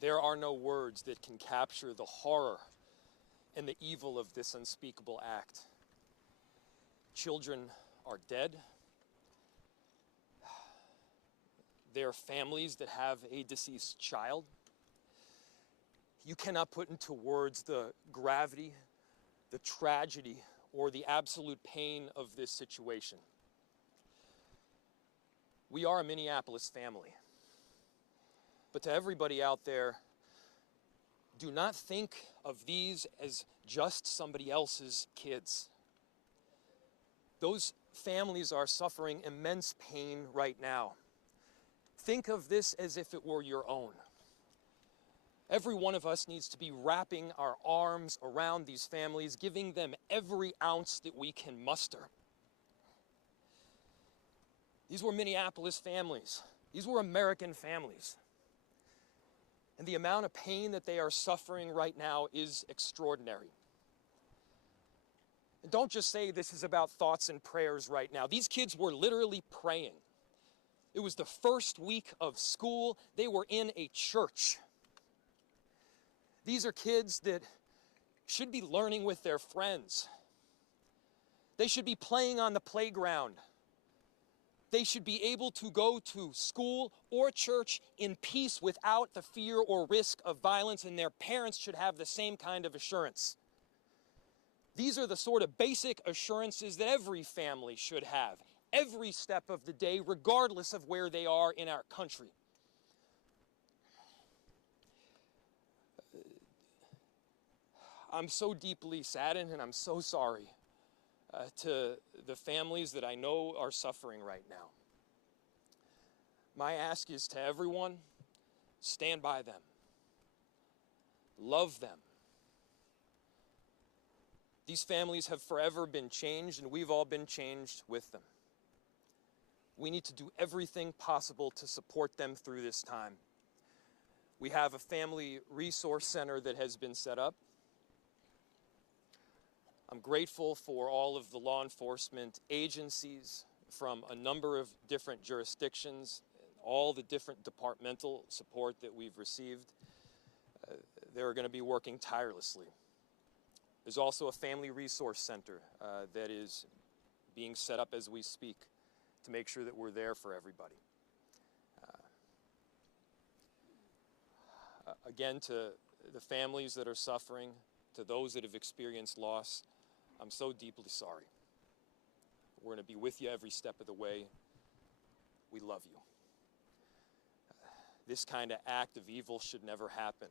There are no words that can capture the horror and the evil of this unspeakable act. Children are dead. There are families that have a deceased child. You cannot put into words the gravity, the tragedy, or the absolute pain of this situation. We are a Minneapolis family. But to everybody out there, do not think of these as just somebody else's kids. Those families are suffering immense pain right now. Think of this as if it were your own. Every one of us needs to be wrapping our arms around these families, giving them every ounce that we can muster. These were Minneapolis families. These were American families. And the amount of pain that they are suffering right now is extraordinary. And don't just say this is about thoughts and prayers right now. These kids were literally praying. It was the first week of school. They were in a church. These are kids that should be learning with their friends. They should be playing on the playground. They should be able to go to school or church in peace without the fear or risk of violence, and their parents should have the same kind of assurance. These are the sort of basic assurances that every family should have, every step of the day, regardless of where they are in our country. I'm so deeply saddened, and I'm so sorry to the families that I know are suffering right now. My ask is to everyone, stand by them. Love them. These families have forever been changed, and we've all been changed with them. We need to do everything possible to support them through this time. We have a family resource center that has been set up. I'm grateful for all of the law enforcement agencies from a number of different jurisdictions, all the different departmental support that we've received. They're going to be working tirelessly. There's also a family resource center that is being set up as we speak to make sure that we're there for everybody. Again, to the families that are suffering, to those that have experienced loss, I'm so deeply sorry. We're going to be with you every step of the way. We love you. This kind of act of evil should never happen,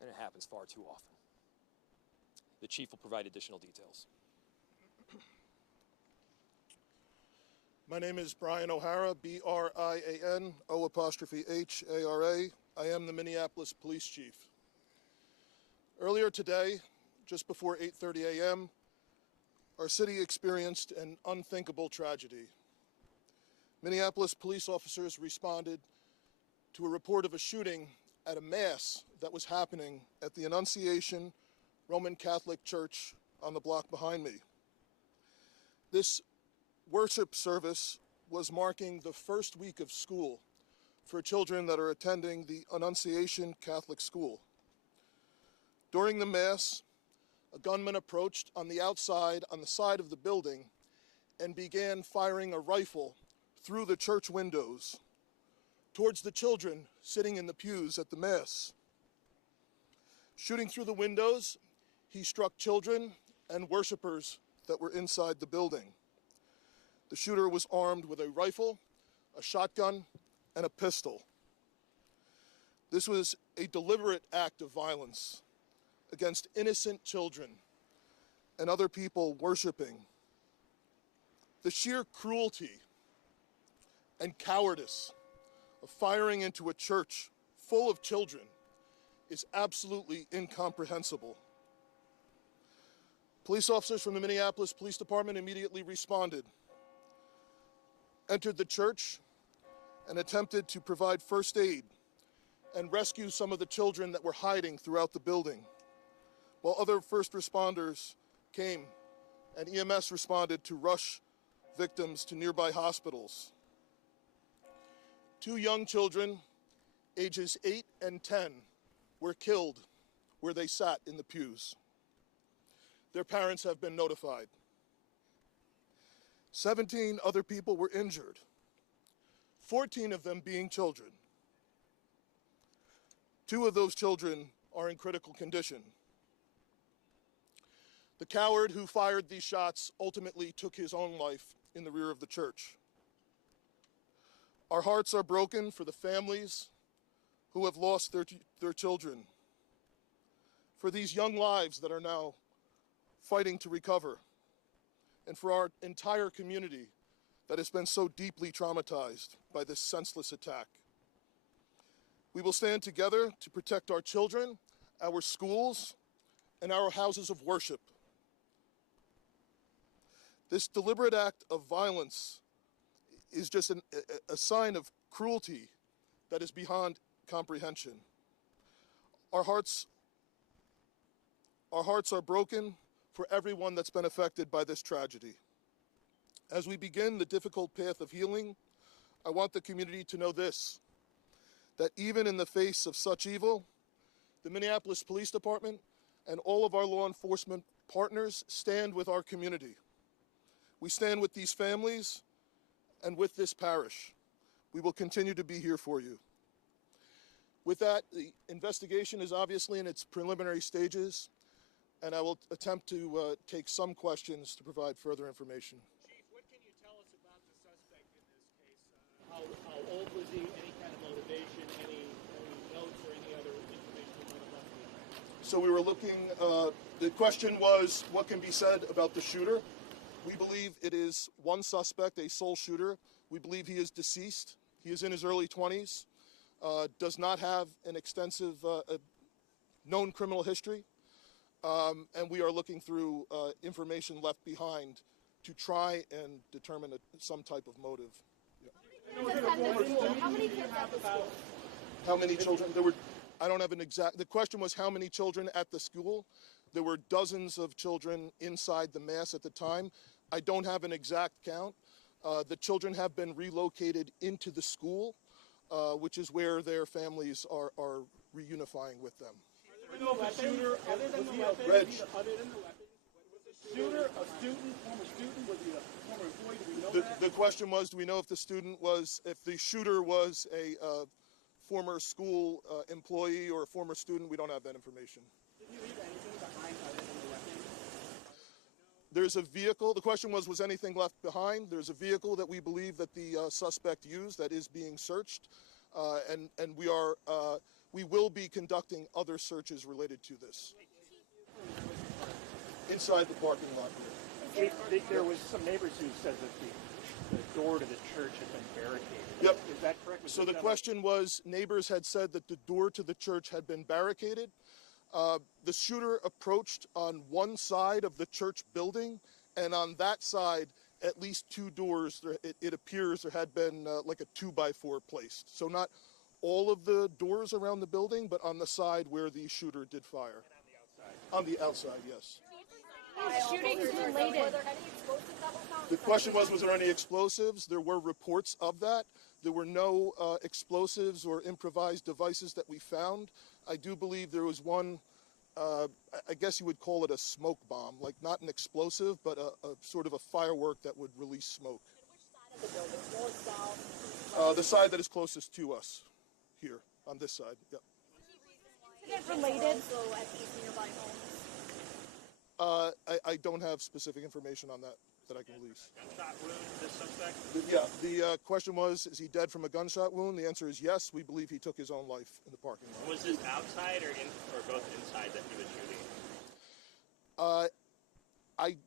and it happens far too often. The chief will provide additional details. My name is Brian O'Hara, B-R-I-A-N, O''H-A-R-A. I am the Minneapolis Police Chief. Earlier today, just before 8:30 a.m., our city experienced an unthinkable tragedy. Minneapolis police officers responded to a report of a shooting at a mass that was happening at the Annunciation Roman Catholic Church on the block behind me. This worship service was marking the first week of school for children that are attending the Annunciation Catholic School. During the mass, a gunman approached on the outside, on the side of the building, and began firing a rifle through the church windows towards the children sitting in the pews at the mass. Shooting through the windows, he struck children and worshipers that were inside the building. The shooter was armed with a rifle, a shotgun, and a pistol. This was a deliberate act of violence against innocent children and other people worshiping. The sheer cruelty and cowardice of firing into a church full of children is absolutely incomprehensible. Police officers from the Minneapolis Police Department immediately responded, entered the church, and attempted to provide first aid and rescue some of the children that were hiding throughout the building, while other first responders came and EMS responded to rush victims to nearby hospitals. 2 young children, ages 8 and 10, were killed where they sat in the pews. Their parents have been notified. 17 other people were injured, 14 of them being children. 2 of those children are in critical condition. The coward who fired these shots ultimately took his own life in the rear of the church. Our hearts are broken for the families who have lost their children, for these young lives that are now fighting to recover, and for our entire community that has been so deeply traumatized by this senseless attack. We will stand together to protect our children, our schools, and our houses of worship. This deliberate act of violence is just a sign of cruelty that is beyond comprehension. Our hearts are broken for everyone that's been affected by this tragedy. As we begin the difficult path of healing, I want the community to know this, that even in the face of such evil, the Minneapolis Police Department and all of our law enforcement partners stand with our community. We stand with these families and with this parish. We will continue to be here for you. With that, the investigation is obviously in its preliminary stages, and I will attempt to take some questions to provide further information. Chief, what can you tell us about the suspect in this case? How old was he? Any kind of motivation? Any notes or any other information you might have left behind? So we were looking, the question was, what can be said about the shooter? We believe it is one suspect, a sole shooter. We believe he is deceased. He is in his early 20s, does not have an extensive known criminal history, and we are looking through information left behind to try and determine some type of motive. Yeah. How many kids at the school? How many children? There were, I don't have an exact, the question was how many children at the school. There were dozens of children inside the mass at the time. I don't have an exact count. The children have been relocated into the school, which is where their families are reunifying with them. Do we know if the shooter, other than the weapons, Reg. was the shooter a student, former student? Was he a former employee? Do we know that? The question was, do we know if the shooter was a former school employee or a former student? We don't have that information. Did he leave anything behind other than the weapons? There's a vehicle. The question was anything left behind? There's a vehicle that we believe that the suspect used that is being searched, and we will be conducting other searches related to this. Inside the parking lot here. There was some neighbors who said that the door to the church had been barricaded. Yep. Is that correct? So the question was, neighbors had said that the door to the church had been barricaded. The shooter approached on one side of the church building, and on that side, at least 2 doors, it appears there had been like a 2x4 placed. So not all of the doors around the building, but on the side where the shooter did fire. And on the outside. On the outside, yes. Shootings related. Were there any explosives that were found? The question was there any explosives? There were reports of that. There were no explosives or improvised devices that we found. I do believe there was one, I guess you would call it a smoke bomb, like not an explosive, but a sort of a firework that would release smoke. And which side of the building? North, south? The side that is closest to us, here, on this side. Yep. Incident related. Also at these nearby homes. I don't have specific information on that I can release. Gunshot wound, this suspect? Yeah, the question was, is he dead from a gunshot wound? The answer is yes. We believe he took his own life in the parking lot. Was this outside or both inside that he was shooting?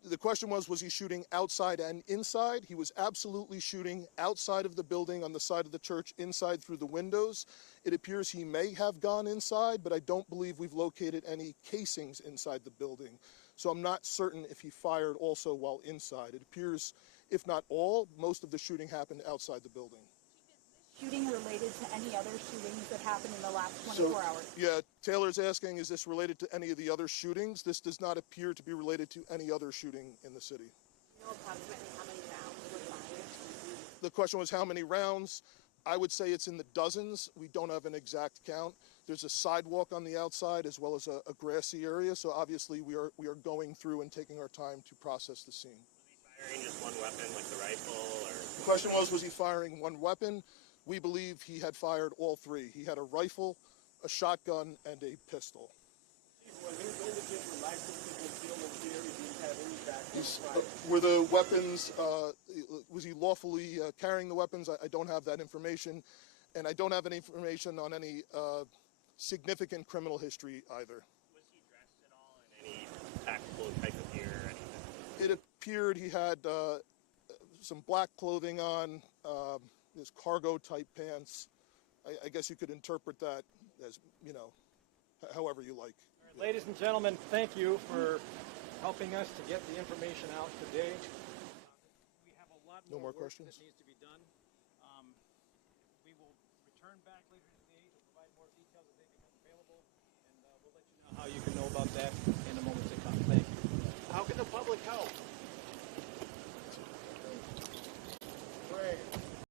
The question was he shooting outside and inside? He was absolutely shooting outside of the building, on the side of the church, inside through the windows. It appears he may have gone inside, but I don't believe we've located any casings inside the building. So I'm not certain if he fired also while inside. It appears, if not all, most of the shooting happened outside the building. Shooting related to any other shootings that happened in the last 24 hours? Yeah, Taylor's asking, is this related to any of the other shootings? This does not appear to be related to any other shooting in the city. You know approximately how many rounds were fired? The question was how many rounds. I would say it's in the dozens. We don't have an exact count. There's a sidewalk on the outside as well as a grassy area. So obviously we are going through and taking our time to process the scene. Was he firing just one weapon, like the rifle, or? The question was he firing one weapon? We believe he had fired all three. He had a rifle, a shotgun, and a pistol. Were the weapons, was he lawfully carrying the weapons? I don't have that information, and I don't have any information on any significant criminal history either. Was he dressed at all in any tactical type of gear or anything? It appeared he had some black clothing on, his cargo-type pants. I guess you could interpret that as, you know, however you like. Right, ladies and gentlemen, thank you for helping us to get the information out today. We have a lot more work questions? that needs to be done. We will return back later today to provide more details as they become available, and we'll let you know how you can know about that in the moments to come. Thank you. How can the public help?